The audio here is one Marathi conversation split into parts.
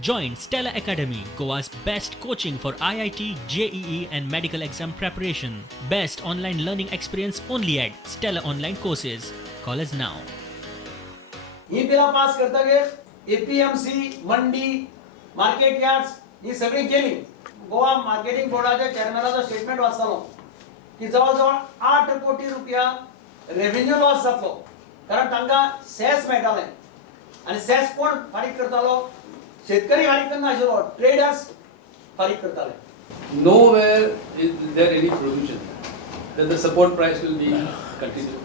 Join Stella Academy, Goa's best coaching for IIT, JEE and medical exam preparation. Best online learning experience only at Stella Online Courses. Call us now. ही बिला पास करता एपीएमसी मंडी मार्केट यार्ड्स ही सगळी केली. गोवा मार्केटिंग बोर्डाच्या चेअरमॅनाचा स्टेटमेंट वाचतालो की जवळजवळ 8 कोटी रुपया रेव्हेन्यू लॉस जातलो, कारण तांकां सेस मेळटाले आणि सेस कोण फारीक करतालो? शेतकरी फारीक करना आशिल्लो, ट्रेडर्स फारीक करताले. Nowhere is there any provision that the support price will be continued.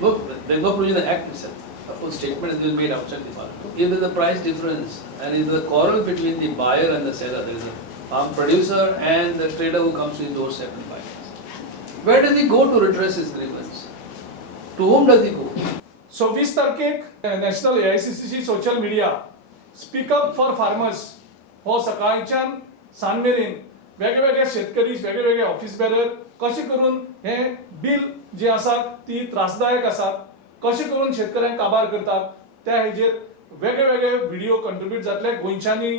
Look, there's no provision in the act itself. Of course, statement has been made outside the market. If there is a price difference and if there is a quarrel between the buyer and the seller, there is a farm producer and the trader who comes to his doorstep and buys. Where does he go to redress his grievance? To whom does he go? 26 तारखेक नॅशनल AICCची social media speak up for farmers हो सकाळच्यान सांज मेरेन वेगवेगळे शेतकरी वेगवेगळे ऑफिस बेरर कशें करून हे बिल जे आसात ती त्रासदायक आसात, कशें करून शेतकऱ्यांक काबार करतात त्या हेजेर वेगवेगळे व्हिडिओ कंट्रीब्यूट जातले. गोंयच्यांनी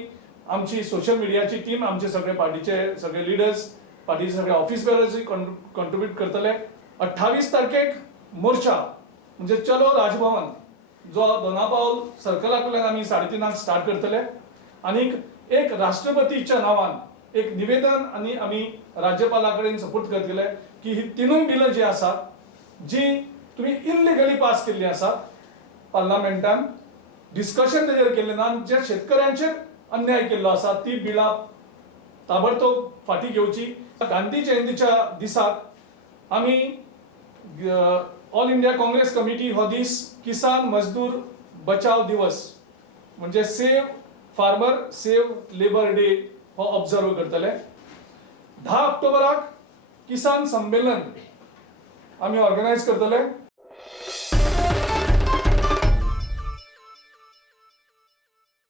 आमची सोशल मीडियाची टीम, आमचे सगळे पार्टीचे सगळे लिडर्स, पार्टीचे सगळे ऑफिस बेरर्स कंट्रीब्यूट करतले. 28 तारखेक मोर्चा म्हणजे चलो राजभवन जो दोनापावल सर्कलाकडल्यान आमी 3:30 स्टार्ट करतले आणि एक राष्ट्रपतीच्या नावान एक निवेदन आणि आमी राज्यपाला कडेन सपोर्ट करतले की ही तिनूय बिलां जी आसात जी तुम्ही इल्लिगली पास केल्ली आसात, पार्लमेंटान डिस्कशन तेजेर केल्लें ना, जे शेतकऱ्यांचेर अन्याय केल्लो आसा ती बिलां ताबडतोब फाटी घेवची. गांधी जयंतीच्या दिसाक आमी ऑल इंडिया काँग्रेस कमिटी हो दीस किसान मजदूर बचाव दिवस म्हणजे save farmer save labour day हो ऑब्झर्व करतले. 10 ऑक्टोबराक किसान संमेलन आमी ऑर्गनायज करतले.